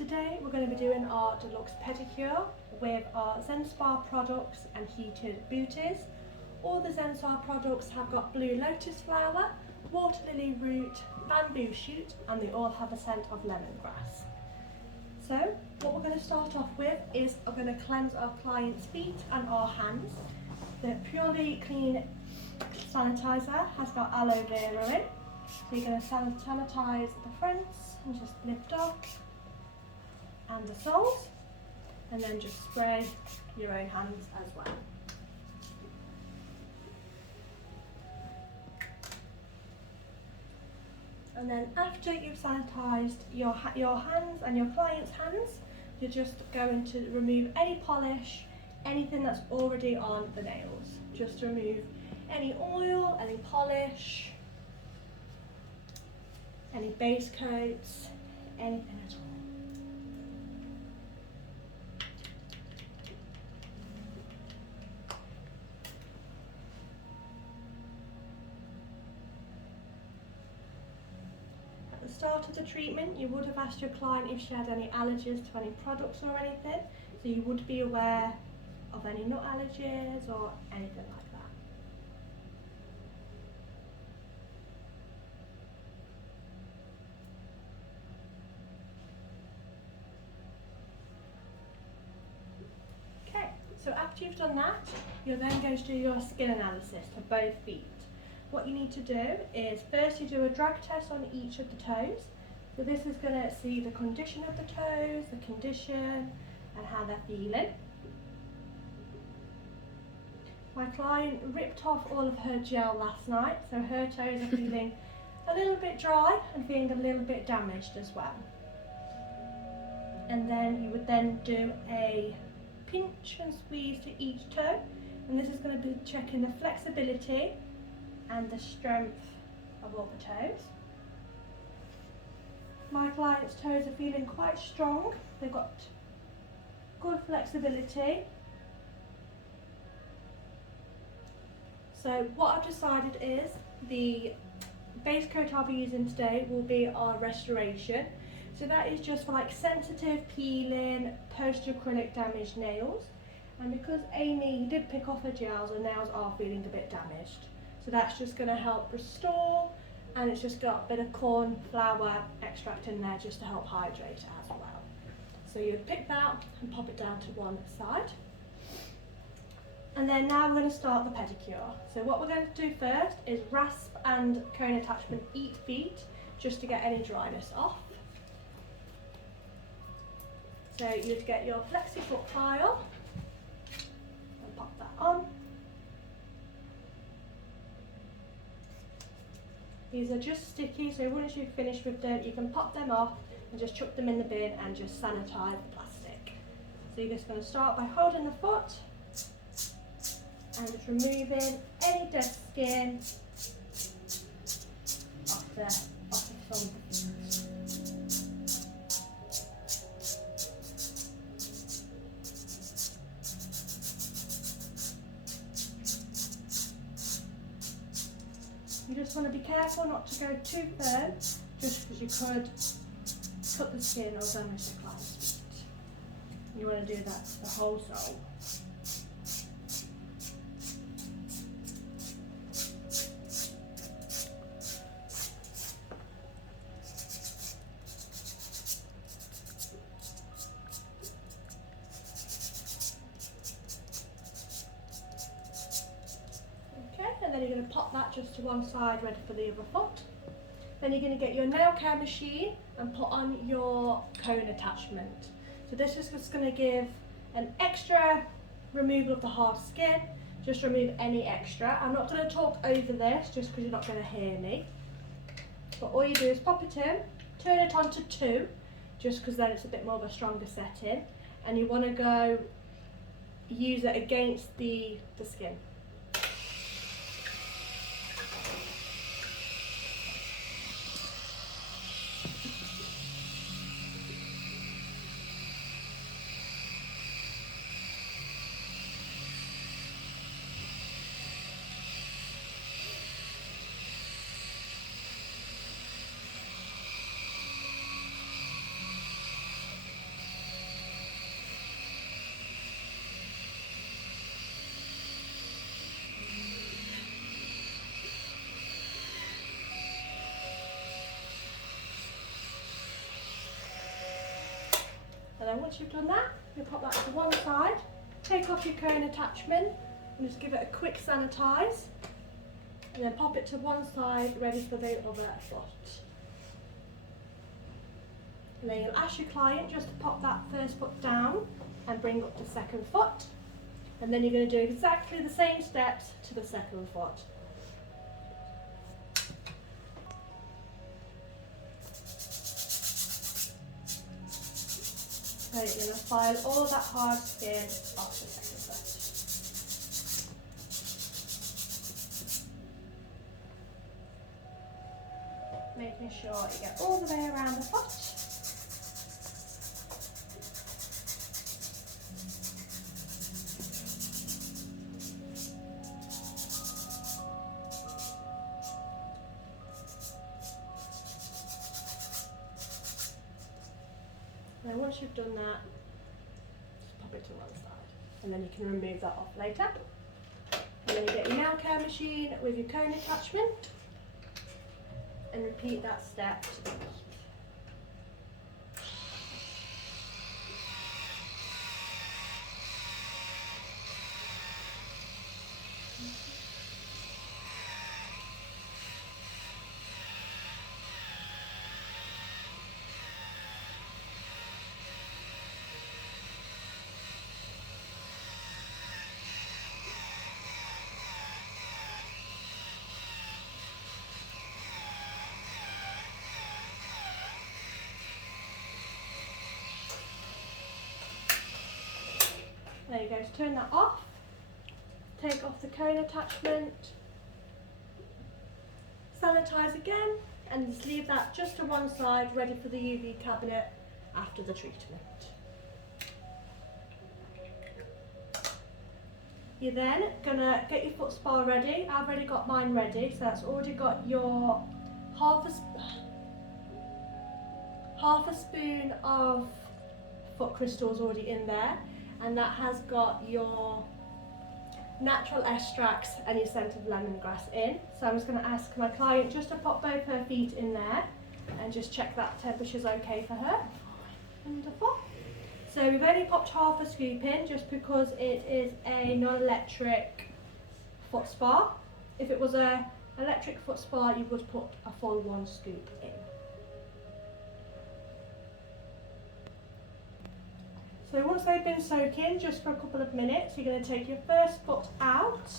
Today we're going to be doing our deluxe pedicure with our Zen Spa products and heated booties. All the Zen Spa products have got blue lotus flower, water lily root, bamboo shoot, and they all have a scent of lemongrass. So what we're going to start off with is we're going to cleanse our client's feet and our hands. The Purely Clean sanitizer has got aloe vera in. So you're going to sanitize the fronts and just lift off, and the soles, and then just spray your own hands as well. And then after you've sanitized your hands and your client's hands, you're just going to remove any polish, anything that's already on the nails. Just remove any oil, any polish, any base coats, anything at all. At the start of the treatment, you would have asked your client if she had any allergies to any products or anything, so you would be aware of any nut allergies or anything like that. Okay, so after you've done that, you're then going to do your skin analysis for both feet. What you need to do is first you do a drag test on each of the toes. So this is going to see the condition of the toes, the condition, and how they're feeling. My client ripped off all of her gel last night, so her toes are feeling a little bit dry and feeling a little bit damaged as well. And then you would then do a pinch and squeeze to each toe, and this is going to be checking the flexibility and the strength of all the toes. My client's toes are feeling quite strong. They've got good flexibility. So what I've decided is the base coat I'll be using today will be our restoration. So that is just for like sensitive peeling, post-acrylic damaged nails. And because Amy did pick off her gels, her nails are feeling a bit damaged. So that's just going to help restore, and it's just got a bit of cornflower extract in there just to help hydrate as well. So you pick that and pop it down to one side. And then now we're going to start the pedicure. So what we're going to do first is rasp and cone attachment each feet just to get any dryness off. So you'd get your flexi foot file and pop that on. These are just sticky, so once you've finished with them, you can pop them off and just chuck them in the bin and just sanitize the plastic. So you're just going to start by holding the foot and just removing any dead skin off the foam. You just want to be careful not to go too firm, just because you could cut the skin or damage the client's feet. You want to do that to the whole sole. And then you're going to pop that just to one side, ready for the other foot. Then you're going to get your nail care machine and put on your cone attachment. So this is just going to give an extra removal of the hard skin, just remove any extra. I'm not going to talk over this just because you're not going to hear me. But all you do is pop it in, turn it on to 2, just because then it's a bit more of a stronger setting. And you want to go use it against the skin. then once you've done that, you pop that to one side, take off your cone attachment and just give it a quick sanitize, and then pop it to one side ready for the other foot. And then you'll ask your client just to pop that first foot down and bring up the second foot. And then you're going to do exactly the same steps to the second foot. So you're going to file all that hard skin off the second foot. Making sure you get all the way around the foot. Now once you've done that, just pop it to one side and then you can remove that off later. And then you get your nail care machine with your cone attachment and repeat that step to the feet. There you go, to turn that off, take off the cone attachment, sanitize again, and just leave that just to one side ready for the UV cabinet after the treatment. You're then gonna get your foot spa ready. I've already got mine ready, so that's already got your half a spoon of foot crystals already in there. And that has got your natural extracts and your scent of lemongrass in. So I'm just going to ask my client just to pop both her feet in there and just check that temperature's okay for her. Wonderful. So we've only popped half a scoop in just because it is a non-electric foot spa. If it was an electric foot spa, you would put a full 1 scoop in. So once they've been soaking just for a couple of minutes, you're going to take your first foot out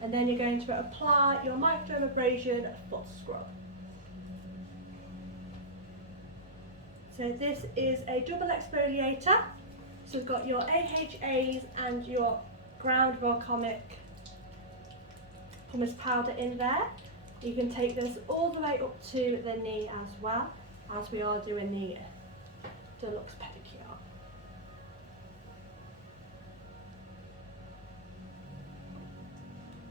and then you're going to apply your microdermabrasion foot scrub. So this is a double exfoliator. So we've got your AHAs and your ground volcanic pumice powder in there. You can take this all the way up to the knee as well, as we are doing the deluxe pedicure.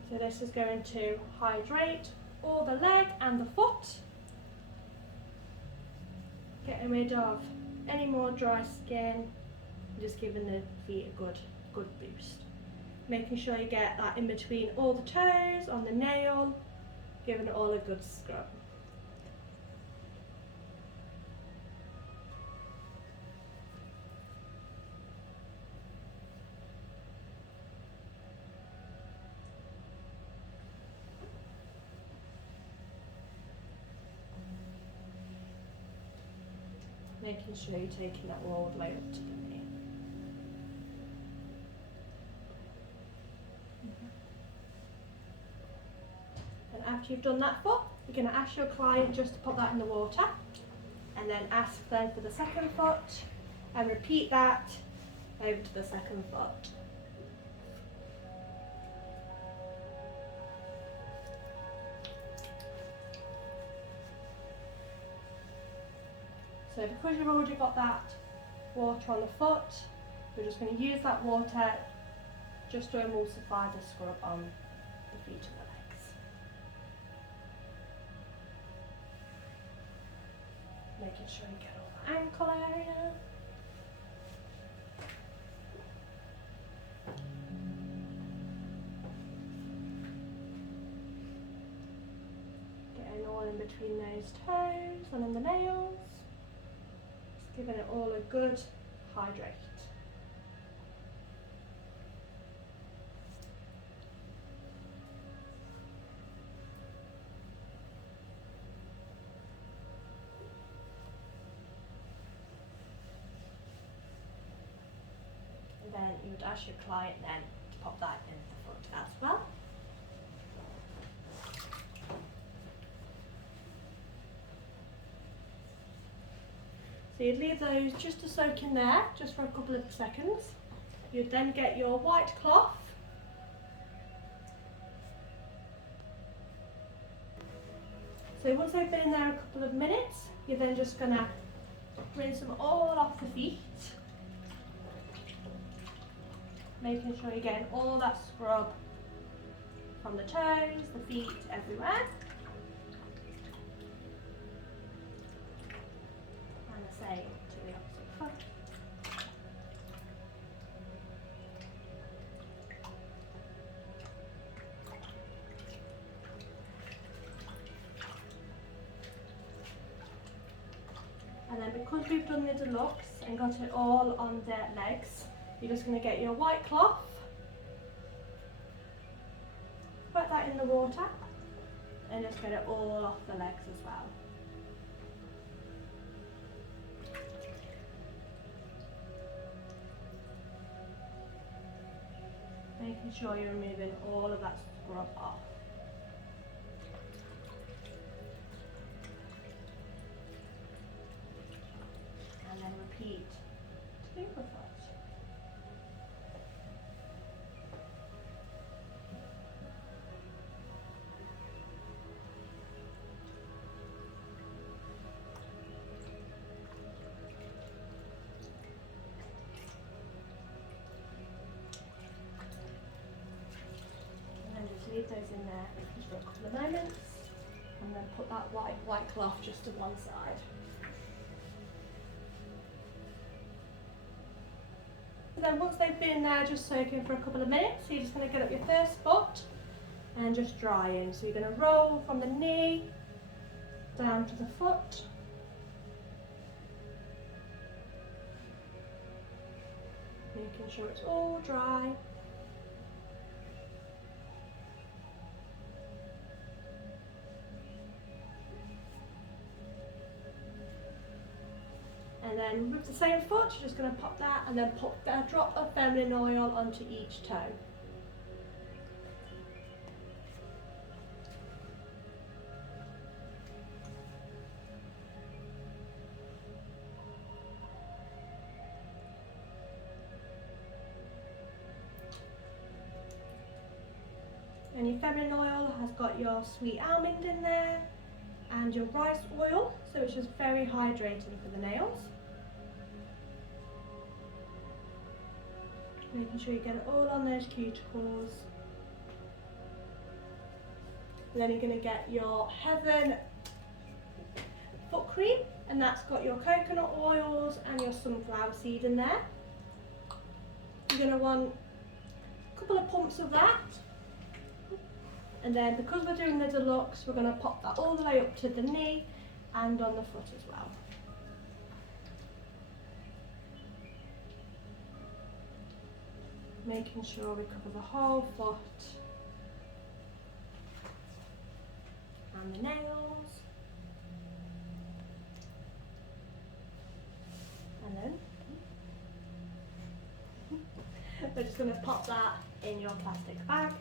So this is going to hydrate all the leg and the foot, getting rid of any more dry skin, just giving the feet a good boost. Making sure you get that in between all the toes, on the nail, giving it all a good scrub. Making sure you're taking that all the way up to the knee. And after you've done that foot, you're going to ask your client just to put that in the water and then ask them for the second foot and repeat that over to the second foot. So because you've already got that water on the foot, we're just going to use that water just to emulsify the scrub on the feet and the legs. Making sure you get all the ankle area. Getting all in between those toes and in the nails. Giving it all a good hydrate. And then you would ask your client then to pop that in the foot as well. So you'd leave those just to soak in there, just for a couple of seconds. You'd then get your white cloth. So once they've been in there a couple of minutes, you're then just going to rinse them all off the feet. Making sure you're getting all that scrub from the toes, the feet, everywhere. And the same to the opposite foot. And then because we've done the deluxe and got it all on their legs, you're just going to get your white cloth, put that in the water, and just get it all off the legs as well. Making sure you're removing all of that scrub off. And then repeat to the other foot. Leave those in there just for a couple of moments, and then put that white cloth just to one side. So then once they've been there just soaking for a couple of minutes, you're just going to get up your first foot and just dry in. So you're going to roll from the knee down to the foot. Making sure it's all dry. And then with the same foot, you're just going to pop that and then pop a drop of feminine oil onto each toe. And your feminine oil has got your sweet almond in there and your rice oil, so it's just very hydrating for the nails. Making sure you get it all on those cuticles. And then you're going to get your Heaven foot cream, and that's got your coconut oils and your sunflower seed in there. You're going to want a couple of pumps of that. And then because we're doing the deluxe, we're going to pop that all the way up to the knee and on the foot as well. Making sure we cover the whole foot and the nails. And then we're just going to pop that in your plastic bag.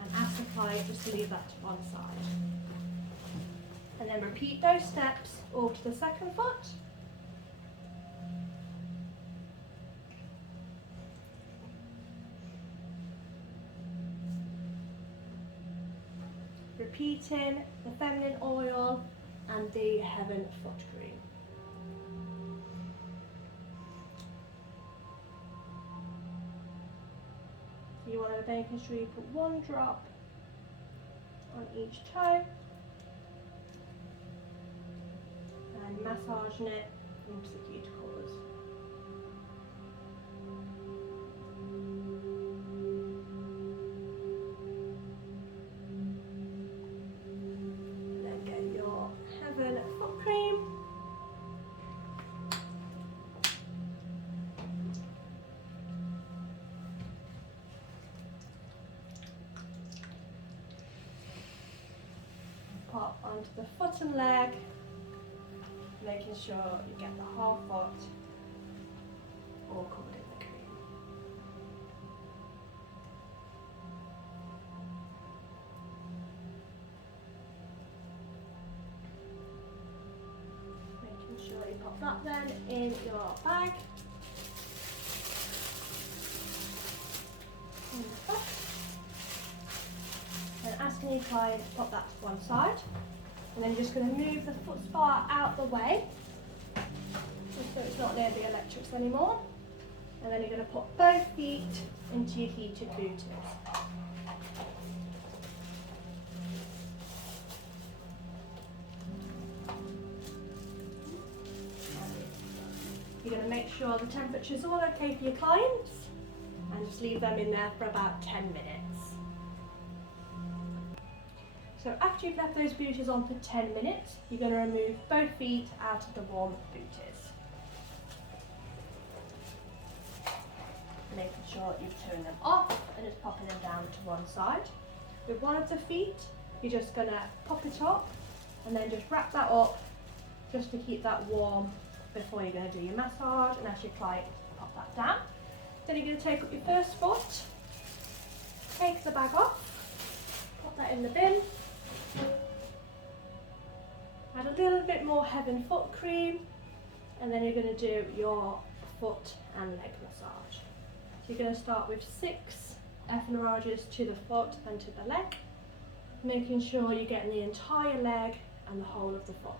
And as applied, just leave that to one side. And then repeat those steps all to the second foot. Repeating the feminine oil and the Heaven foot cream. So you want to make sure you put one drop on each toe. And massaging it into the cuticles. pop onto the foot and leg, making sure you get the whole foot all covered in the cream. Making sure you pop that then in your bag. And asking your client to pop that to one side. And then you're just going to move the foot spar out the way, just so it's not near the electrics anymore. And then you're going to put both feet into your heated booters. You're going to make sure the temperature's all okay for your clients and just leave them in there for about 10 minutes. So after you've left those booters on for 10 minutes, you're going to remove both feet out of the warm booters. Making sure you've turned them off and just popping them down to one side. With one of the feet, you're just going to pop it up and then just wrap that up just to keep that warm before you're going to do your massage and ask your client to pop that down. Then you're going to take up your first foot, take the bag off, pop that in the bin, add a little bit more head and foot cream, and then you're going to do your foot and leg massage. So you're going to start with 6 effleurages to the foot and to the leg, making sure you're getting the entire leg and the whole of the foot.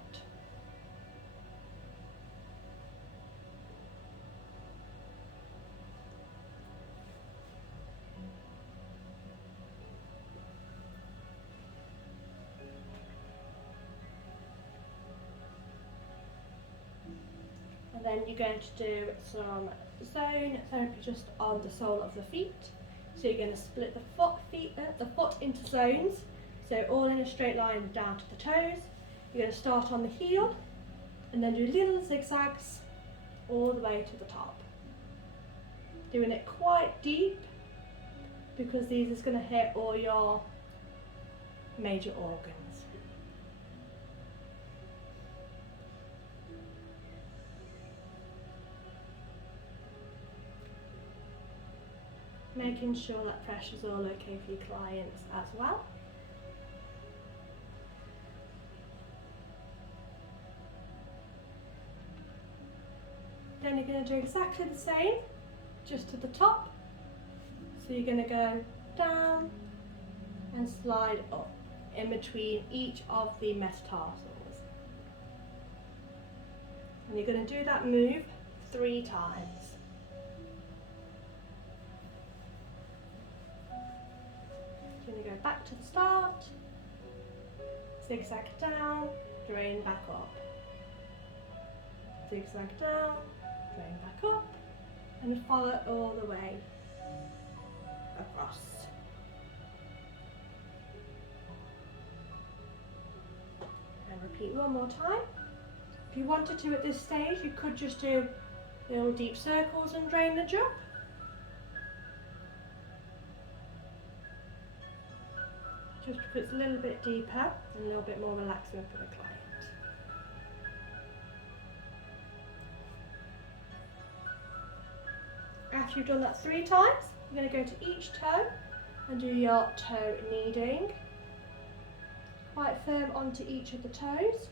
And then you're going to do some zone therapy just on the sole of the feet. So you're going to split the foot into zones, so all in a straight line down to the toes. You're going to start on the heel and then do little zigzags all the way to the top. Doing it quite deep because these is going to hit all your major organs. Making sure that pressure's all okay for your clients as well. Then you're going to do exactly the same, just to the top. So you're going to go down and slide up in between each of the metatarsals. And you're going to do that move 3 times. Going to go back to the start, zigzag down, drain back up, zigzag down, drain back up, and follow all the way across. And repeat one more time. If you wanted to at this stage, you could just do little deep circles and drainage up. Just because it's a little bit deeper and a little bit more relaxing for the client. After you've done that 3 times, you're going to go to each toe and do your toe kneading. Quite firm onto each of the toes.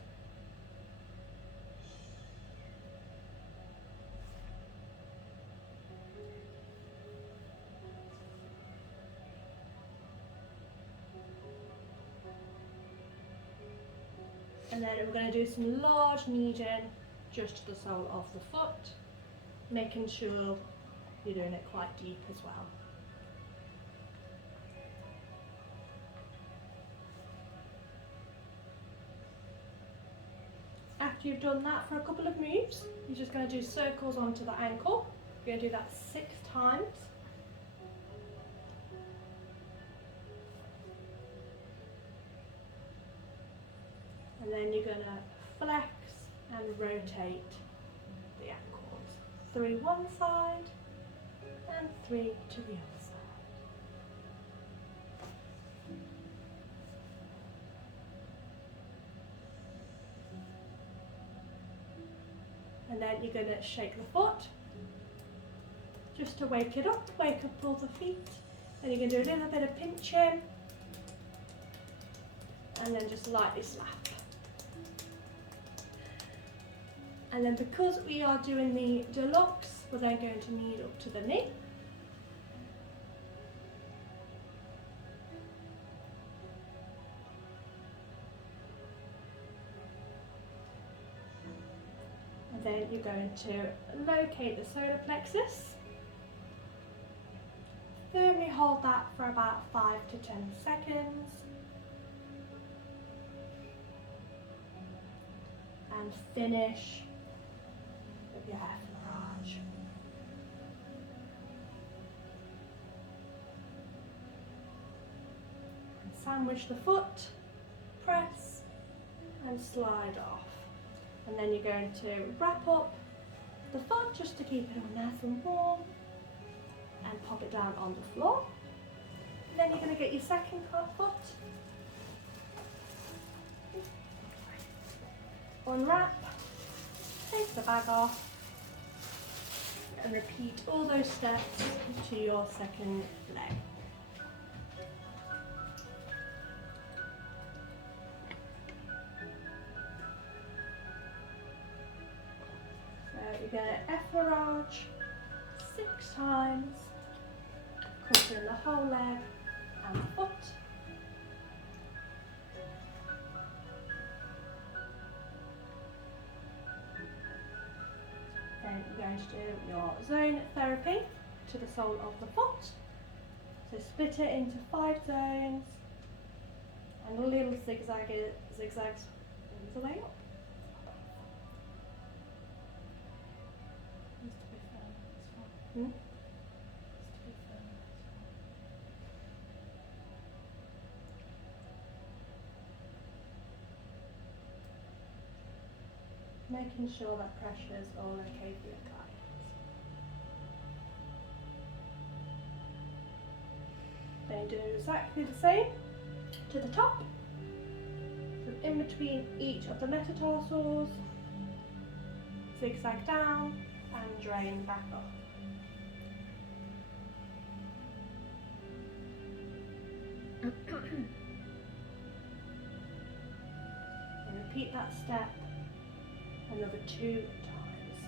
And then we're going to do some large kneading just to the sole of the foot, making sure you're doing it quite deep as well. After you've done that for a couple of moves, you're just going to do circles onto the ankle. You're going to do that 6 times. And then you're going to flex and rotate the ankles. 3 one side and 3 to the other side. then you're going to shake the foot just to wake it up, wake up all the feet. Then you're going to do a little bit of pinching and then just lightly slap. And then because we are doing the deluxe, we're then going to knead up to the knee. And then you're going to locate the solar plexus. Firmly hold that for about 5 to 10 seconds. And finish with your effleurage. And sandwich the foot, press and slide off. And then you're going to wrap up the foot just to keep it all nice and warm and pop it down on the floor. And then you're going to get your second foot. Unwrap, take the bag off and repeat all those steps to your second leg. So you're going to effleurage 6 times, covering the whole leg and the foot. Then you're going to do your zone therapy to the sole of the foot. So split it into 5 zones and little zigzags all the way up. Making sure that pressure is all okay for your guidance. Then do exactly the same to the top. So in between each of the metatarsals, zigzag down and drain back up. And repeat that step another 2 times.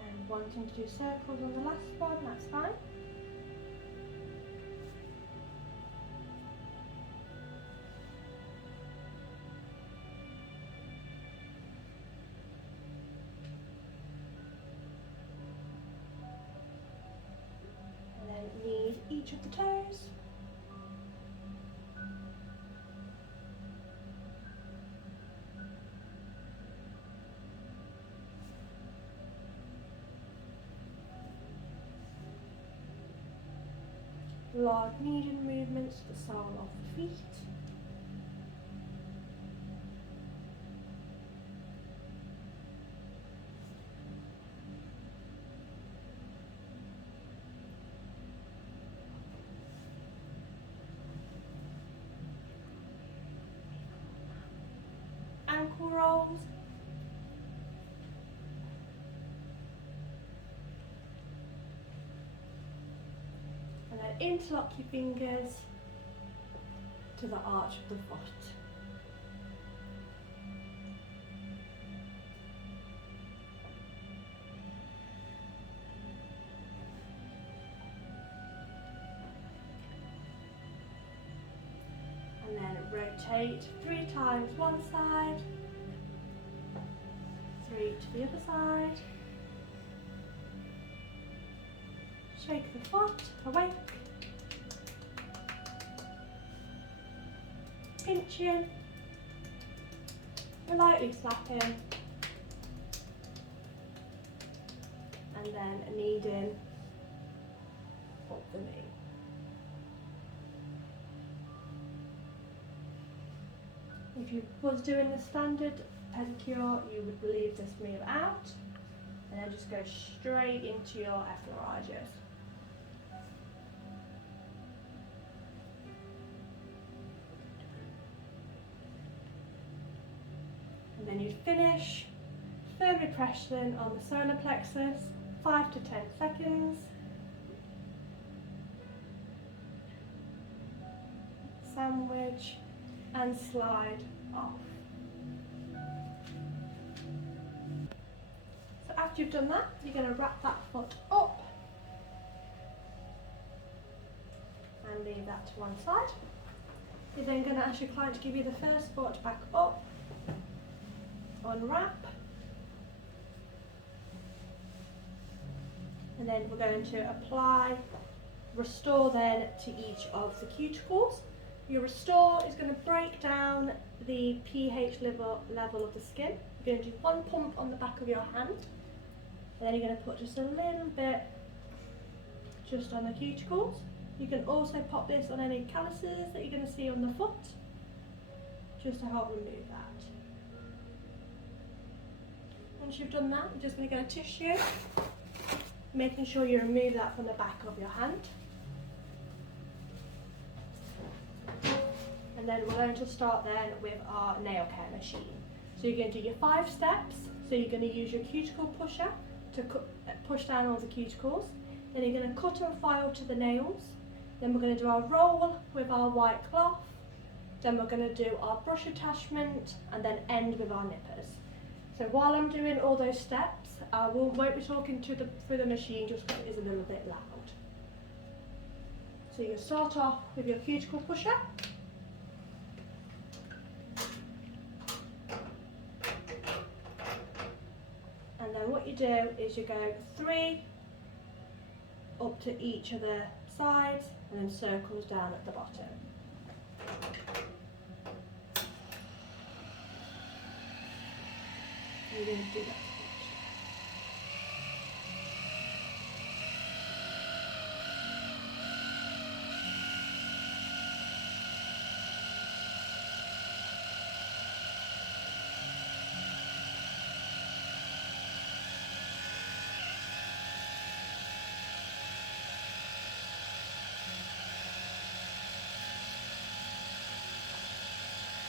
And wanting to do circles on the last one, that's fine. Knead each of the toes. Large kneading movements to the sole of the feet. Ankle rolls. And then interlock your fingers to the arch of the foot. And then rotate 3 times one side, 3 to the other side. Shake the foot, awake. Pinch in, lightly slap in, and then kneading up the knee. If you was doing the standard pedicure, you would leave this move out and then just go straight into your effleurages. then you'd finish, firmly pressing on the solar plexus, 5 to 10 seconds. Sandwich and slide off. So after you've done that, you're going to wrap that foot up and leave that to one side. You're then going to ask your client to give you the first foot back up, unwrap, and then we're going to apply restore then to each of the cuticles. Your restore is going to break down the pH level of the skin. You're going to do one pump on the back of your hand, and then you're going to put just a little bit just on the cuticles. You can also pop this on any calluses that you're going to see on the foot, just to help remove that. Once you've done that, you're just going to get a tissue, making sure you remove that from the back of your hand. And then we're going to start then with our nail care machine. So you're going to do your 5 steps. So you're going to use your cuticle pusher to push down all the cuticles. Then you're going to cut and file to the nails. Then we're going to do our roll with our white cloth. Then we're going to do our brush attachment and then end with our nippers. So while I'm doing all those steps, I won't be talking through the machine just because it is a little bit loud. So you start off with your cuticle pusher. And then what you do is you go 3 up to each of the sides and then circles down at the bottom. You're going to do that.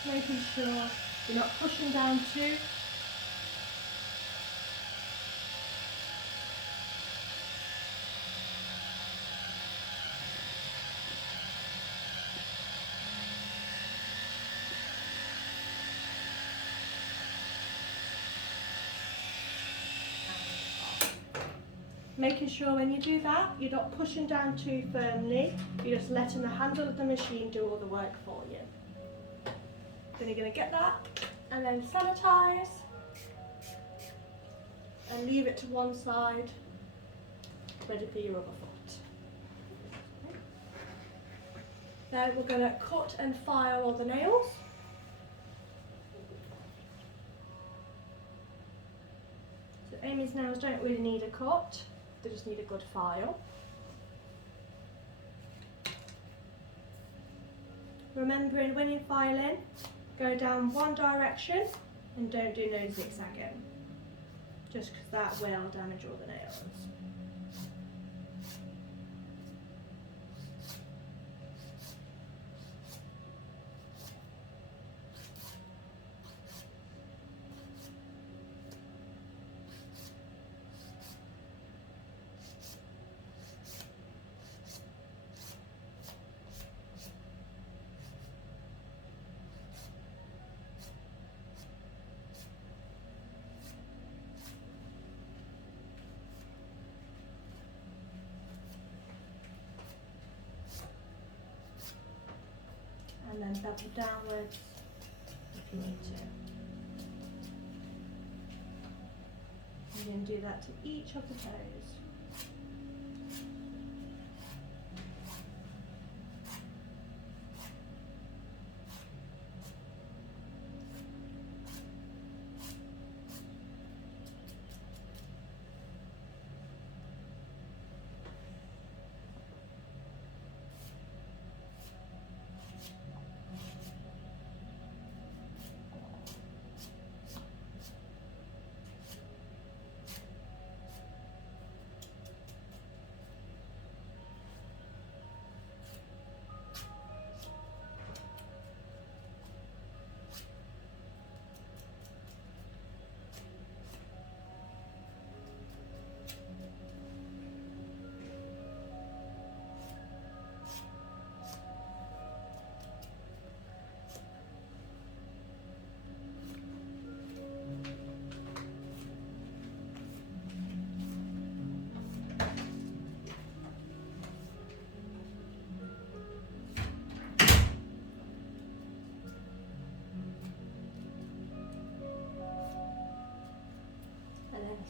Making sure you're not pushing down too. Making sure when you do that, you're not pushing down too firmly, you're just letting the handle of the machine do all the work for you. Then you're going to get that and then sanitize and leave it to one side, ready for your other foot. Then we're going to cut and file all the nails. So Amy's nails don't really need a cut, they just need a good file. Remembering when you're filing, go down one direction and don't do no zigzagging, just because that will damage all the nails. And then bevel downwards if you need to. And then do that to each of the toes.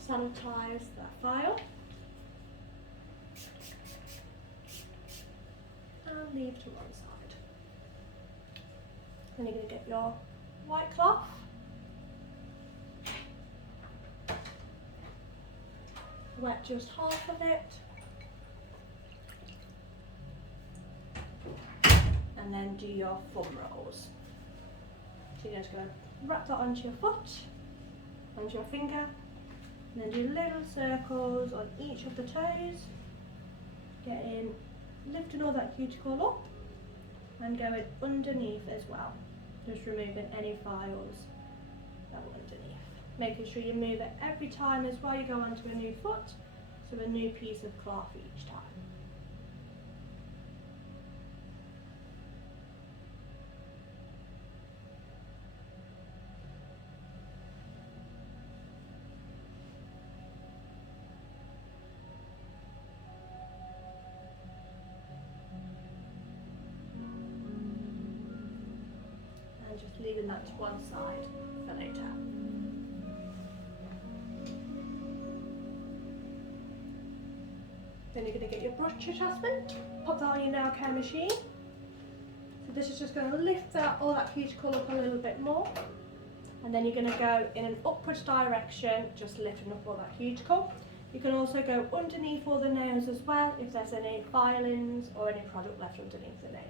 sanitize that file. And leave to one side. Then you're going to get your white cloth. Wet just half of it. And then do your thumb rolls. So you're just going to wrap that onto your foot, onto your finger, and then do little circles on each of the toes, lifting all that cuticle up and going underneath as well, just removing any files that are underneath. Making sure you move it every time as well you go onto a new foot, so a new piece of cloth each time. Just leaving that to one side for later. Then you're going to get your brush attachment, pop that on your nail care machine. So this is just going to lift all that cuticle up a little bit more, and then you're going to go in an upwards direction, just lifting up all that cuticle. You can also go underneath all the nails as well if there's any filings or any product left underneath the nail.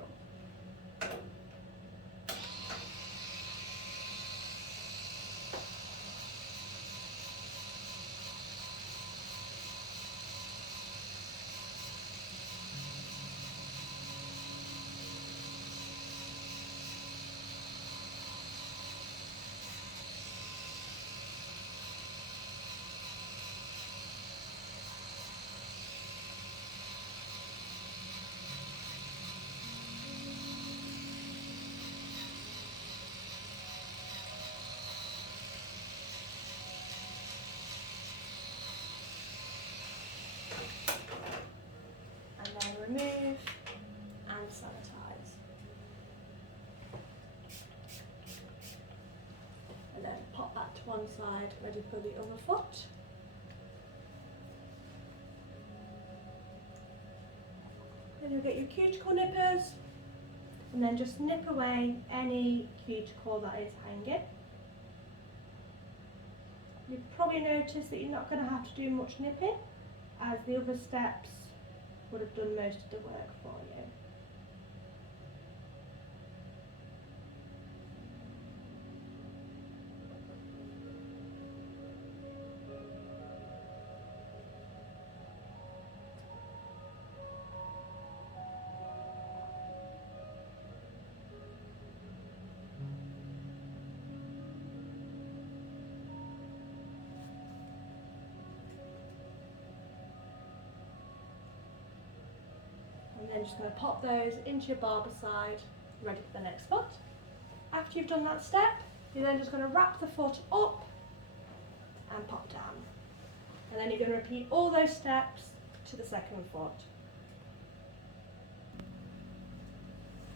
Remove and sanitize. And then pop that to one side, ready for the other foot. Then you'll get your cuticle nippers, and then just nip away any cuticle that is hanging. You've probably noticed that you're not going to have to do much nipping, as the other steps would have done most of the work for you. And then just going to pop those into your barber side, ready for the next foot. After you've done that step, you're then just going to wrap the foot up and pop down. And then you're going to repeat all those steps to the second foot.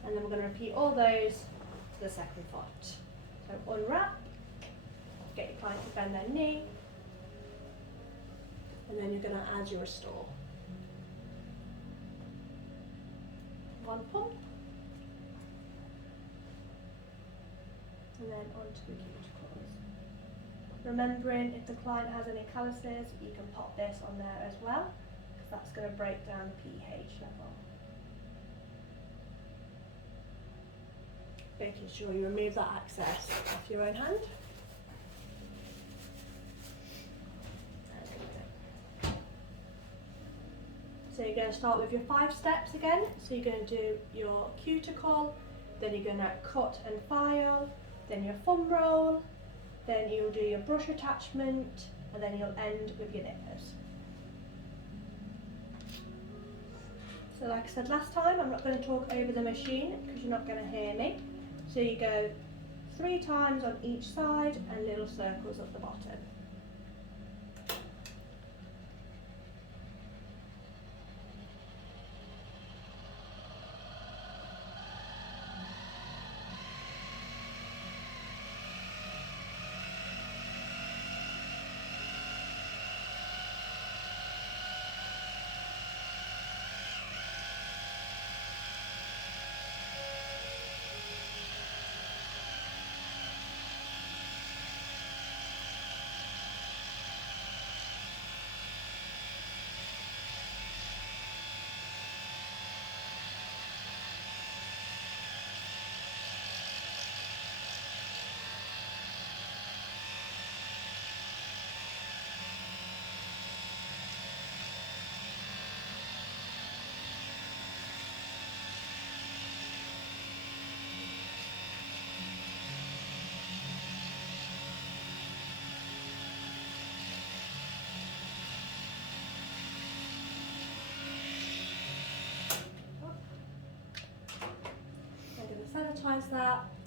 And then we're going to repeat all those to the second foot. So unwrap, get your client to bend their knee, and then you're going to add your restore. One pump, and then onto the cuticles. Remembering, if the client has any calluses, you can pop this on there as well, because that's going to break down the pH level. Making sure you remove that excess off your own hand. So you're going to start with your 5 steps again. So you're going to do your cuticle, then you're going to cut and file, then your thumb roll, then you'll do your brush attachment, and then you'll end with your nippers. So like I said last time, I'm not going to talk over the machine because you're not going to hear me. So you go 3 times on each side and little circles at the bottom.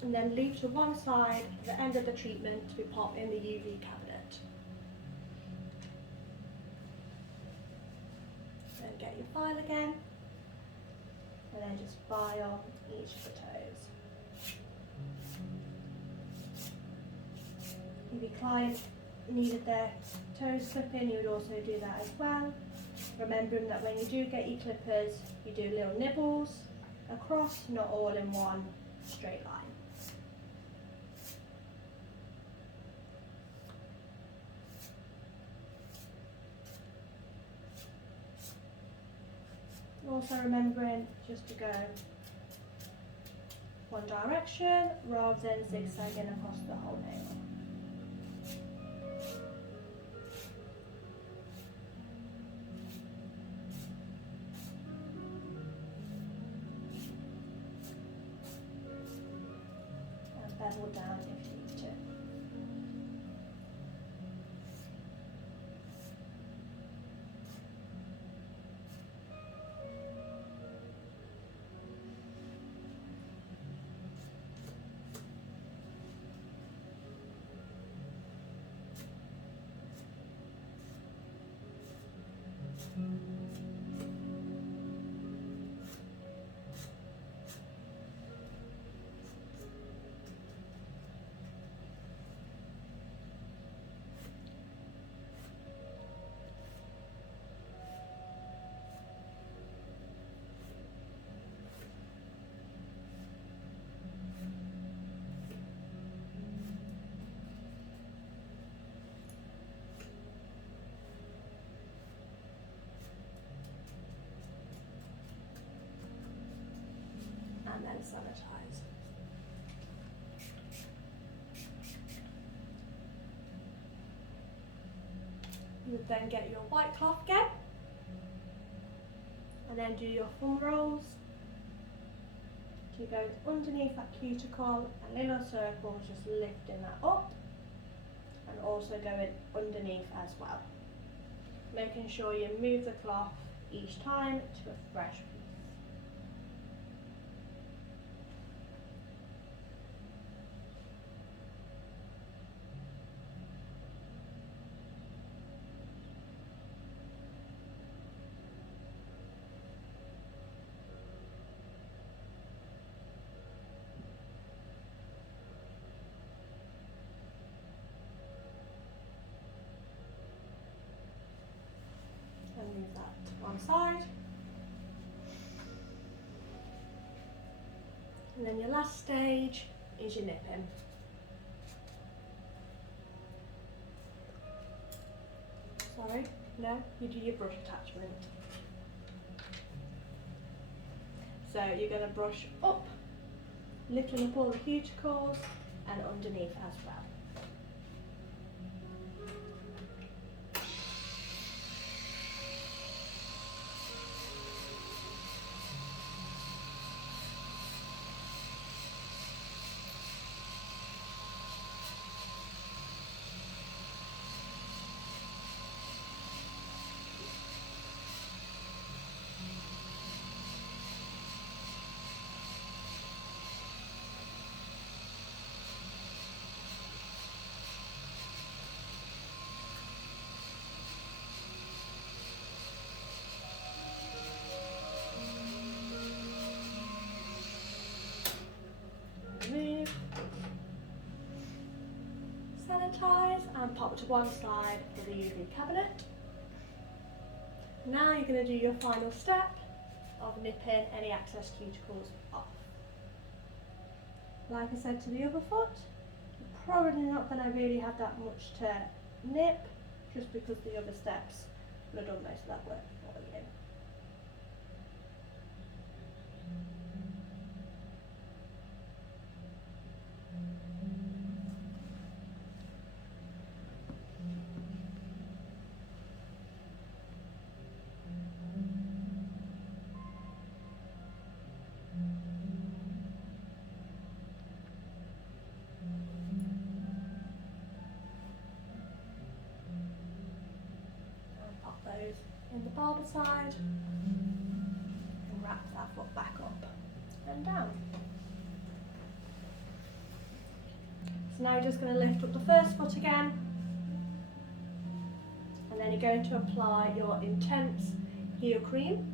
and then leave to one side at the end of the treatment to be popped in the UV cabinet. Then get your file again, and then just file each of the toes. If your client needed their toes clipping, you would also do that as well. Remembering that when you do get your clippers, you do little nibbles across, not all in one straight line. Also remembering just to go one direction rather than zigzagging across the whole nail. And bevel down if you need to. And then sanitize. You would then get your white cloth again, and then do your thumb rolls. So you go underneath that cuticle, and little circles, just lifting that up, and also going underneath as well. Making sure you move the cloth each time to a fresh piece. Move that to one side. And then your last stage is your nipping. Sorry, no, you do your brush attachment. So you're going to brush up, lifting up all the cuticles and underneath as well. Remove, sanitize and pop to one side for the UV cabinet. Now you're going to do your final step of nipping any excess cuticles off. Like I said to the other foot, you're probably not going to really have that much to nip, just because the other steps will have done most of that work for you. In the barber side, and wrap that foot back up and down. So now you're just going to lift up the first foot again, and then you're going to apply your intense heel cream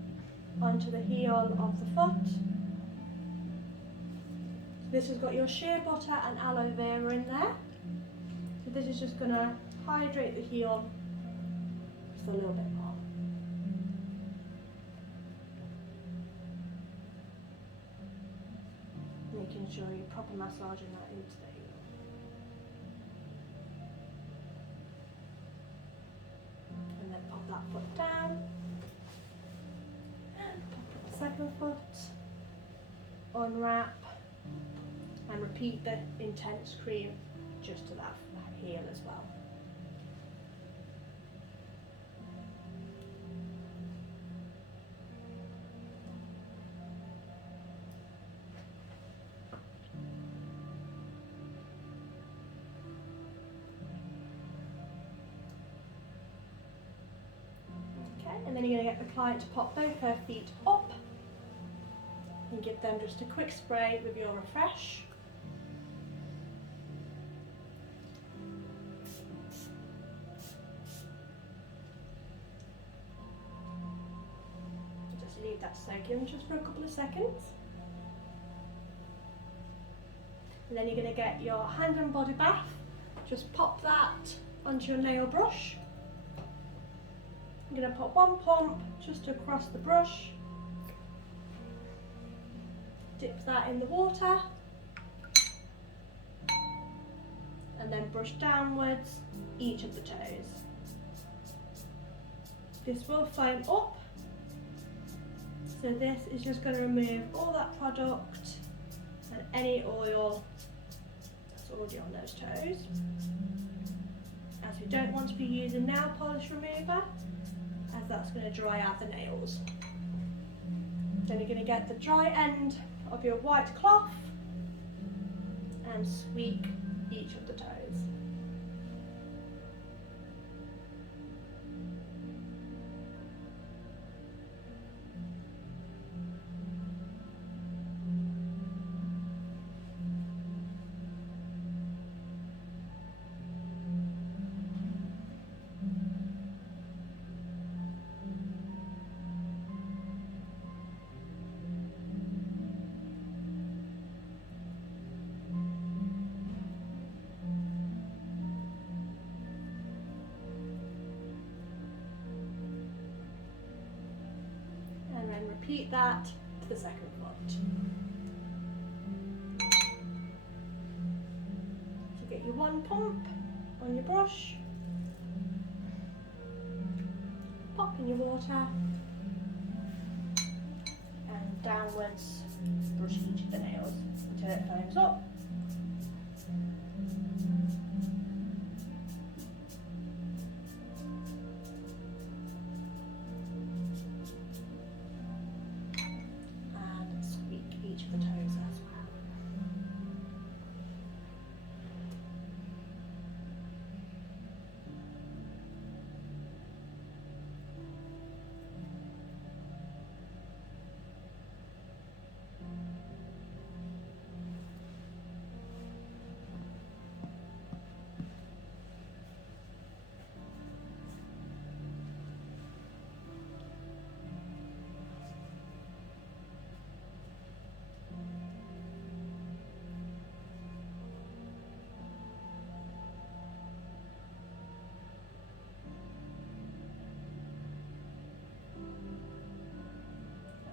onto the heel of the foot. This has got your shea butter and aloe vera in there. So this is just going to hydrate the heel just a little bit more. Making sure you're proper massaging that into the heel. And then pop that foot down. And pop the second foot. Unwrap. And repeat the intense cream just to that heel as well. Okay, and then you're going to get the client to pop both her feet up and give them just a quick spray with your Refresh. Just leave that soak in just for a couple of seconds. And then you're going to get your hand and body bath. Just pop that onto your nail brush. I'm going to put one pump just across the brush. Dip that in the water. And then brush downwards each of the toes. This will foam up. So this is just going to remove all that product and any oil that's already on those toes. As we don't want to be using nail polish remover, as that's going to dry out the nails. Then you're going to get the dry end of your white cloth and sweep each of the toes. Repeat that to the second foot. So get your one pump on your brush, pop in your water, and downwards brush each of the nails until it foams up. Each of the toes as well.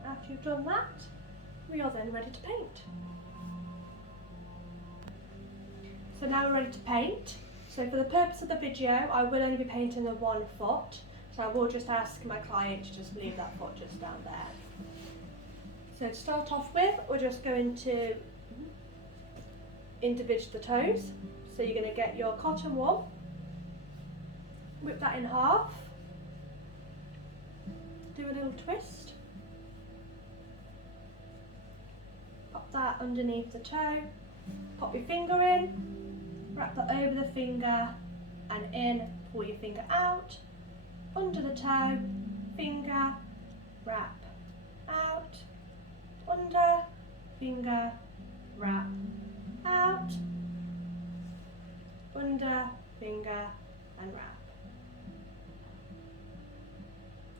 After you've done that, we are then ready to paint. So now we're ready to paint. So for the purpose of the video, I will only be painting the one foot. So I will just ask my client to just leave that foot just down there. So to start off with, we're just going to individuate the toes. So you're going to get your cotton wool, whip that in half, do a little twist, pop that underneath the toe, pop your finger in, wrap that over the finger and in, pull your finger out, under the toe, finger, wrap, out, under, finger, wrap, out, under, finger and wrap.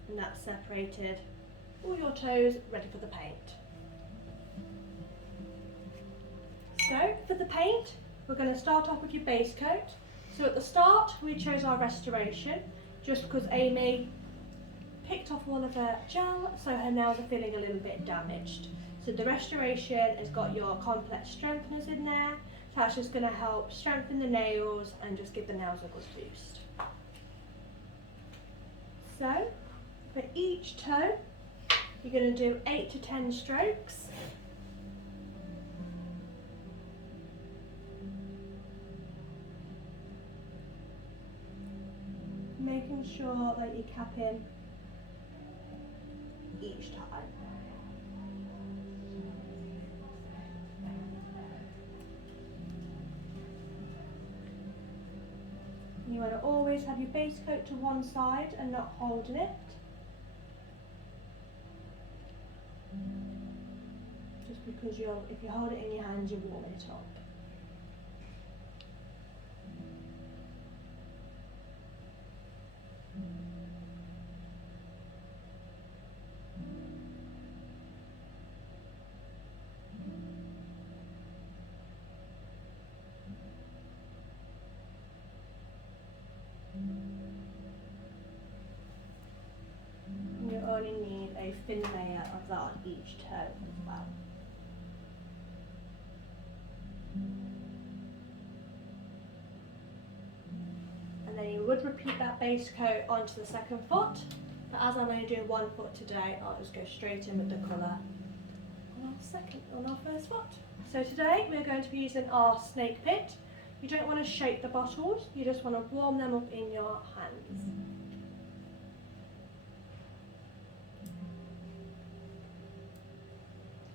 And that's separated all your toes, ready for the paint. So for the paint, we're going to start off with your base coat. So at the start, we chose our restoration, just because Amy picked off all of her gel, so her nails are feeling a little bit damaged. So the restoration has got your complex strengtheners in there, so that's just going to help strengthen the nails and just give the nails a good boost. So for each toe, you're going to do 8 to 10 strokes. Making sure that you cap in each time. You want to always have your base coat to one side and not holding it. Just because if you hold it in your hands, you're warming it up. You only need a thin layer of that on each toe as well. And then you would repeat that base coat onto the second foot, but as I'm only doing one foot today, I'll just go straight in with the colour on our first foot. So today we're going to be using our snake pit. You don't want to shape the bottles, you just want to warm them up in your hands.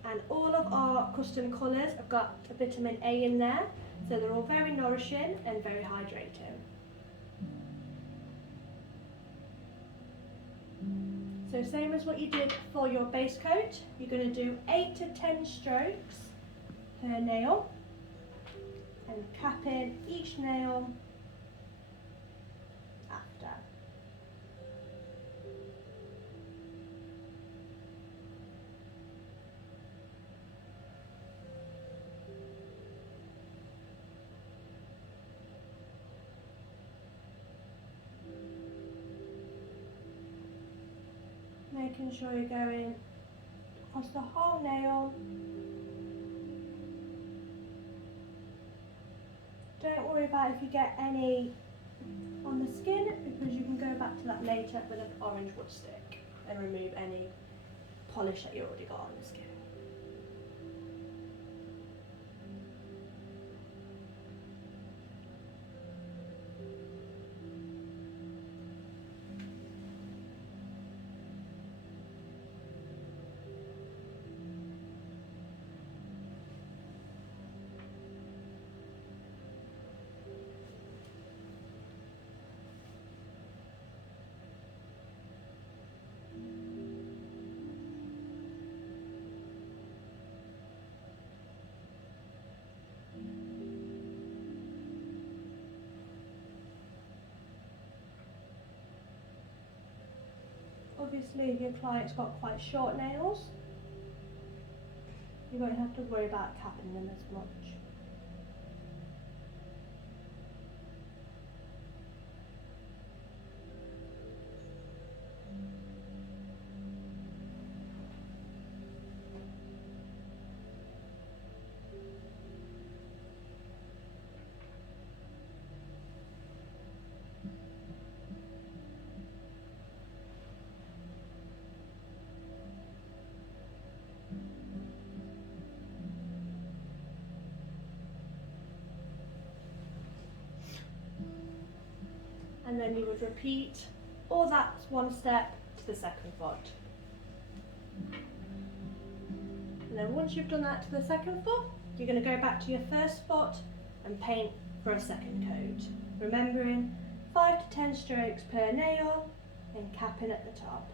And all of our custom colours have got a vitamin A in there, so they're all very nourishing and very hydrating. So same as what you did for your base coat, you're going to do 8 to 10 strokes per nail and cap in each nail after. Making sure you're going across the whole nail. Don't worry about if you get any on the skin, because you can go back to that later with an orange wood stick and remove any polish that you already got on the skin. Obviously, if your client's got quite short nails, you won't have to worry about capping them as much. And then you would repeat all that one step to the second foot. And then once you've done that to the second foot, you're going to go back to your first foot and paint for a second coat. Remembering 5 to 10 strokes per nail and capping at the top.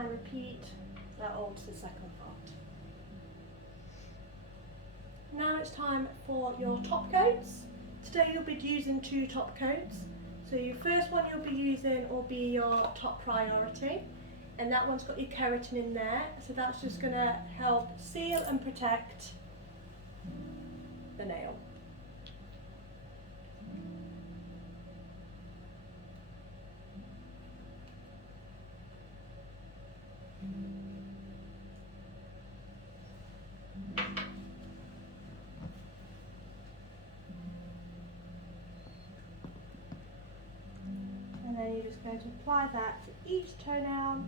and repeat that all to the second foot. Now it's time for your top coats. Today you'll be using 2 top coats. So your first one you'll be using will be your top priority, and that one's got your keratin in there, so that's just going to help seal and protect the nail. And then you're just going to apply that to each toenail,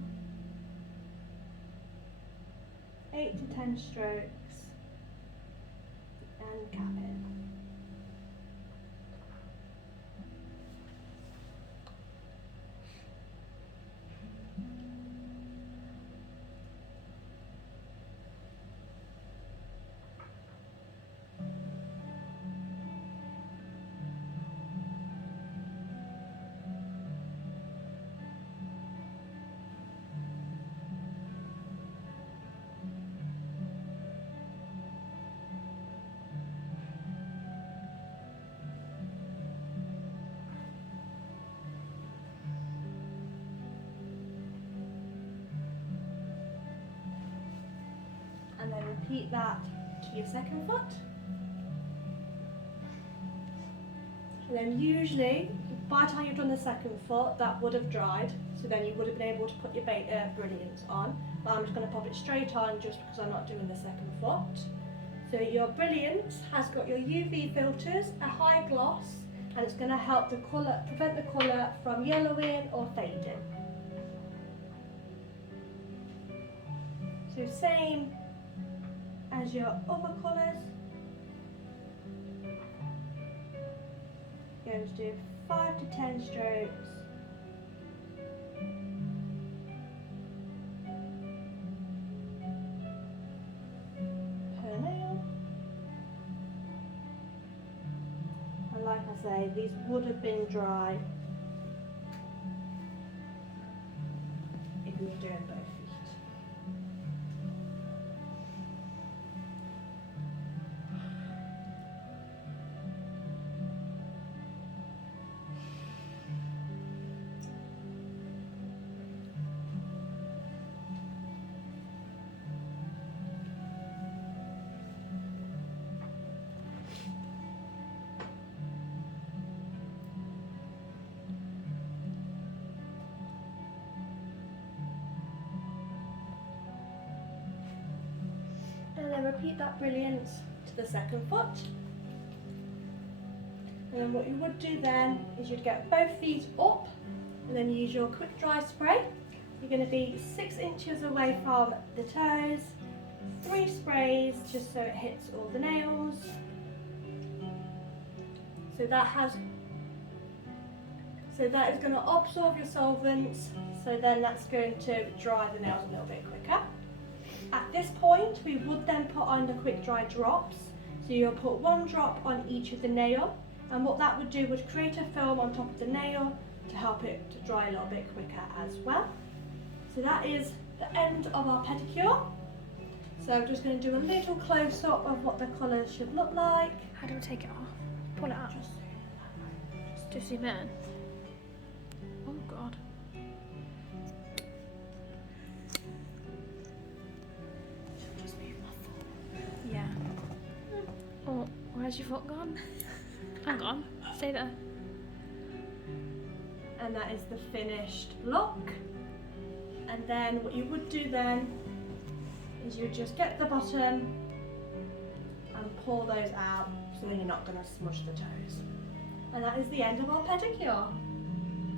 8 to 10 strokes, and cap in. And then repeat that to your second foot. And then usually, by the time you've done the second foot, that would have dried, so then you would have been able to put your brilliance on. But I'm just going to pop it straight on just because I'm not doing the second foot. So your brilliance has got your UV filters, a high gloss, and it's going to help the colour, prevent the colour from yellowing or fading. So same as your other colours. You're going to do 5 to 10 strokes. Per nail. And like I say, these would have been dry if you were doing both feet. And then repeat that brilliance to the second foot. And then what you would do then is you'd get both feet up and then use your quick dry spray. You're going to be 6 inches away from the toes, 3 sprays just so it hits all the nails. So that is going to absorb your solvents, so then that's going to dry the nails a little bit quicker. At this point, we would then put on the quick dry drops. So you'll put 1 drop on each of the nail, and what that would do would create a film on top of the nail to help it to dry a little bit quicker as well. So that is the end of our pedicure. So I'm just going to do a little close up of what the colours should look like. How do I take it off? Pull it out. Just zoom in. Oh god. Just move my foot. Yeah. Oh, where's your foot gone? Hang on. Stay there. And that is the finished look. And then what you would do then is you would just get the bottom and pull those out so then you're not going to smush the toes. And that is the end of our pedicure.